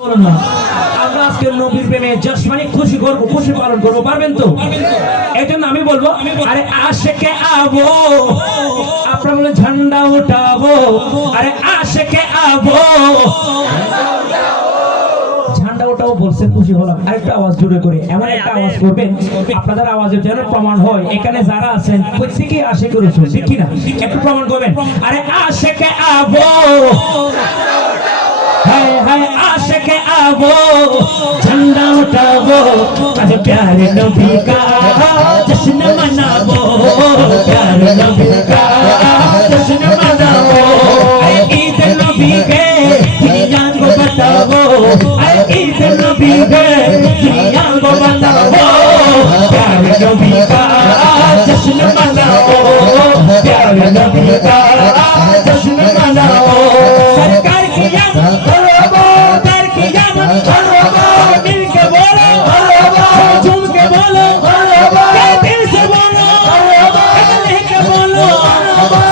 না। আমরা আজকে নবীর প্রেমে জাস্ট মানে খুশি করব খুশি পালন করব পারবেন তো? এই জন্য আমি বলব আরে আশেকে আবো আপনারা বলে ঝান্ডা উঠাবো। আরে আশেকে আবো। ওটাও বলছে খুশি হলাম। আরেকটা আওয়াজ জোরে করে এমন একটা আওয়াজ করবেন আপনাদের আওয়াজের যেন প্রমাণ হয়। এখানে যারা আছেন প্রত্যেকে আশে করেছেন ঠিক কিনা? একটু প্রমাণ করবেন। আরে আশেকে আবো। हाय हाय आशिक आवो झंडा उठावो आज प्यारे नबी का जश्न मनावो प्यारे नबी का जश्न मनावो आए ईद नबी के दुनिया को बताओ आए ईद नबी के दुनिया को बताओ प्यारे नबी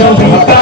জল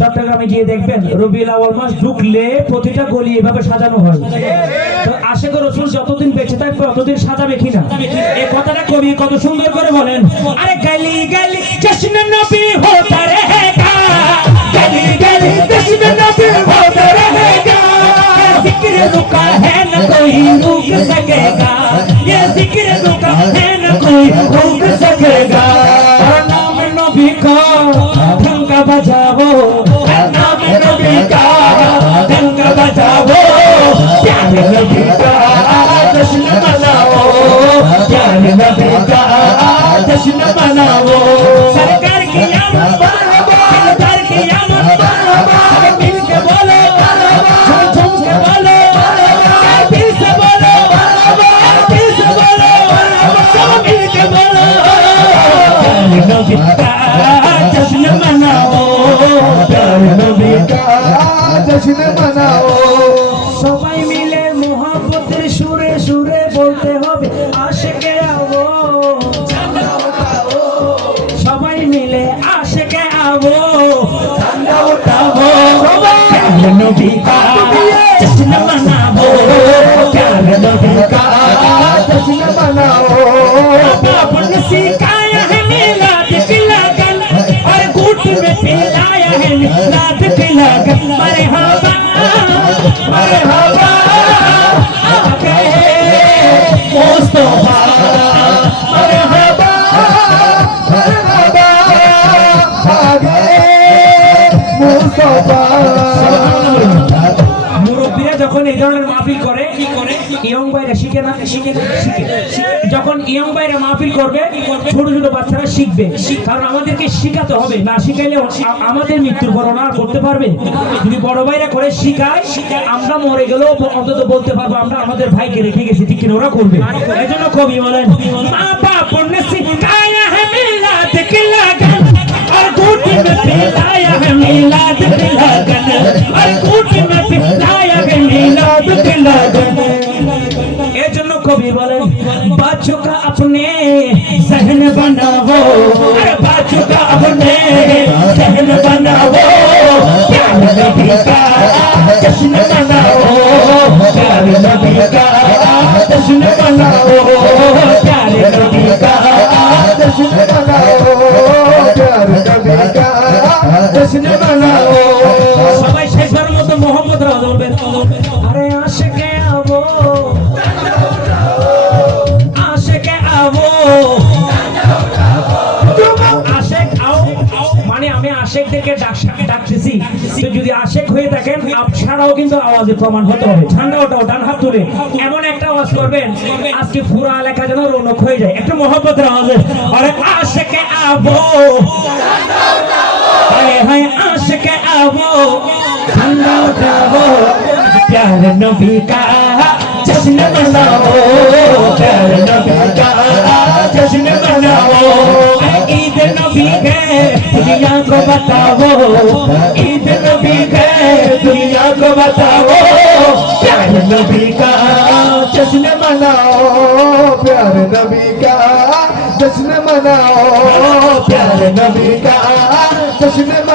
চট্টগ্রামে গিয়ে দেখবেন, রবিউল আওয়াল মাস ঢুকলে প্রতিটা গলি এভাবে সাজানো হয়। তো আশেখ রসুল যতদিন বেঁচে থাকবে ততদিন সাজাবে কিনা? এই কথাটা কবি কত সুন্দর করে বলেন। আরে গালি গালি জশ্ন নবী হোতা রহেগা। গালি গালি জশ্ন নবী হোতা রহেগা। জিক্র রুকা হ্যায় না কোই রুক সকেগা ये जिक्र रुका है न कोई रुक सकेगा और नाम नबी का ढंका बजाओ नाम नबी का ढंका बजाओ प्यारे नबी का जश्न मनाओ प्यारे नबी का जश्न मनाओ नबी का जश्न मनाओ प्यार नबी का जश्न मनाओ। बाबुल सिखाया है मिलाद खिलाकर और गुट में पिलाया है मिलाद खिलाकर मरहबा मरहबा ধরনের মাহফিল করে কি করে ইয়ং ভাইরা শিখে না শিখে না? শিখে যখন ইয়ং ভাইরা মাহফিল করবে ছোট ছোট বাচ্চারা শিখবে কারণ আমাদেরকে শিখাতে হবে না শিখাইলে আ- আমাদের মৃত্যুর বর্ণনা আর করতে পারবে যদি বড় ভাইরা করে শিখায় আমরা মরে গেলেও ব- অন্তত বলতে পারবো আমরা আমাদের ভাইকে রেখে গেছি ঠিক কিনা ওরা করবে এই জন্য কবি বলেন মা বাপ ने सिखाया है मिलाद की लगन और घूट में पिलाया है मिलाद की কবি বলে বাচ্চু কা আপনি সহন বানাবো। বাচ্চু কা আপনি সহন বানাবো। প্যার নবী কা জশ্ন বানাও প্যার নবী কা জশ্ন বানাও আশেকদেরকে ডাক- ডাকতেছি তো যদি আশেক হয়ে থাকেন আপনারাও কিন্তু আওয়াজে প্রমাণ হতে হবে ঠান্ডা ওটাও ডান হাত তুলে এমন একটা আওয়াজ করবেন আজকে পুরো এলাকা যেন রৌনক হয়ে যায় একটু মহব্বতের আওয়াজে আরে আশেকে আবো হায় হায় আশেকে আবো ঠান্ডা উঠাবো प्यार नबी का जश्न मनाओ प्यार नबी का जश्न मनाओ ईद नबी है दुनिया को बताओ ईद नबी है दुनिया को बताओ प्यार नबी का जश्न मनाओ प्यारे नबी का जश्न मनाओ प्यारे नबी का जश्न